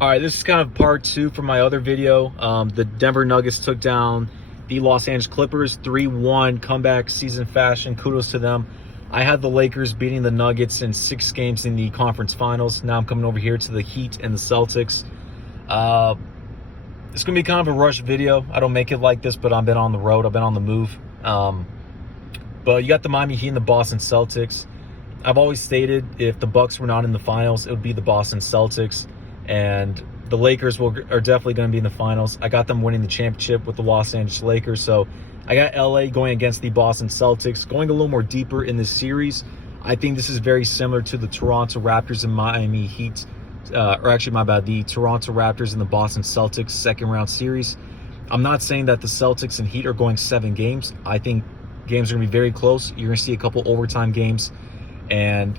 All right, this is kind of part two from my other video. The Denver Nuggets took down the Los Angeles Clippers 3-1 comeback season fashion. Kudos to them. I had the Lakers beating the Nuggets in 6 games in the conference finals. Now I'm coming over here to the Heat and the Celtics. It's going to be kind of a rush video. I don't make it like this, but I've been on the road. I've been on the move. But you got the Miami Heat and the Boston Celtics. I've always stated if the Bucks were not in the finals, it would be the Boston Celtics. And the Lakers are definitely going to be in the finals. I got them winning the championship with the Los Angeles Lakers. So I got LA going against the Boston Celtics. Going a little more deeper in this series, I think this is very similar to the Toronto Raptors and Miami Heat. The Toronto Raptors and the Boston Celtics second round series. I'm not saying that the Celtics and Heat are going 7 games. I think games are going to be very close. You're going to see a couple overtime games. And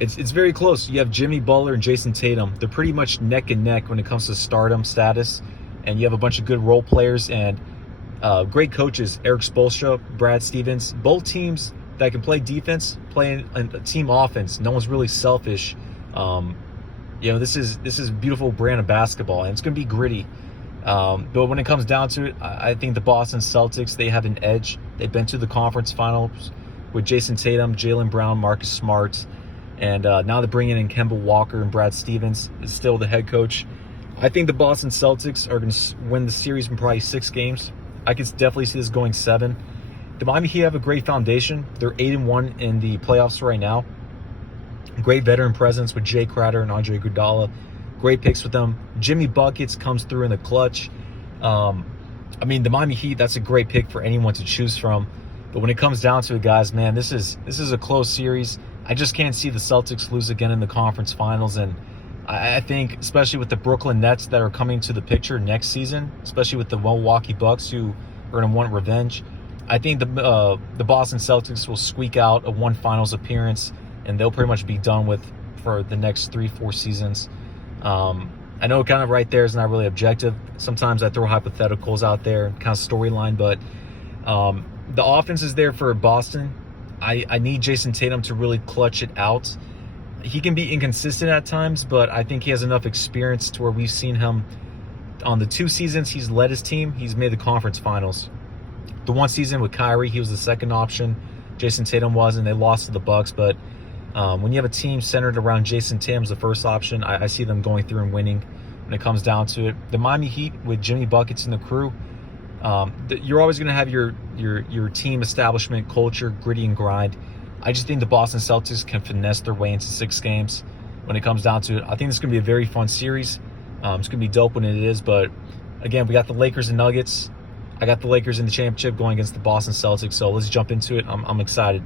it's very close. You have Jimmy Butler and Jason Tatum. They're pretty much neck and neck when it comes to stardom status. And you have a bunch of good role players and great coaches. Eric Spoelstra, Brad Stevens. Both teams that can play defense, play a team offense. No one's really selfish. This is a beautiful brand of basketball, and it's going to be gritty. But when it comes down to it, I think the Boston Celtics, they have an edge. They've been to the conference finals with Jason Tatum, Jaylen Brown, Marcus Smart. And now they're bringing in Kemba Walker and Brad Stevens is still the head coach. I think the Boston Celtics are going to win the series in probably 6 games. I could definitely see this going 7. The Miami Heat have a great foundation. They're 8-1 in the playoffs right now. Great veteran presence with Jay Crowder and Andre Iguodala. Great picks with them. Jimmy Buckets comes through in the clutch. The Miami Heat, that's a great pick for anyone to choose from. But when it comes down to it, guys, man, this is a close series. I just can't see the Celtics lose again in the conference finals. And I think, especially with the Brooklyn Nets that are coming to the picture next season, especially with the Milwaukee Bucks who are going to want revenge, I think the Boston Celtics will squeak out a 1 finals appearance, and they'll pretty much be done with for the next 3-4 seasons. I know kind of right there is not really objective. Sometimes I throw hypotheticals out there, kind of storyline, but the offense is there for Boston. I need Jason Tatum to really clutch it out. He can be inconsistent at times, but I think he has enough experience to where we've seen him on the 2 seasons he's led his team. He's made the conference finals. The 1 season with Kyrie, he was the second option. Jason Tatum was, and they lost to the Bucks. But when you have a team centered around Jason Tatum as the first option, I see them going through and winning when it comes down to it. The Miami Heat with Jimmy Buckets and the crew, you're always going to have your team establishment culture, gritty and grind. I just think the Boston Celtics can finesse their way into 6 games when it comes down to it. I think it's going to be a very fun series. It's going to be dope when it is. But, again, we got the Lakers and Nuggets. I got the Lakers in the championship going against the Boston Celtics. So let's jump into it. I'm excited.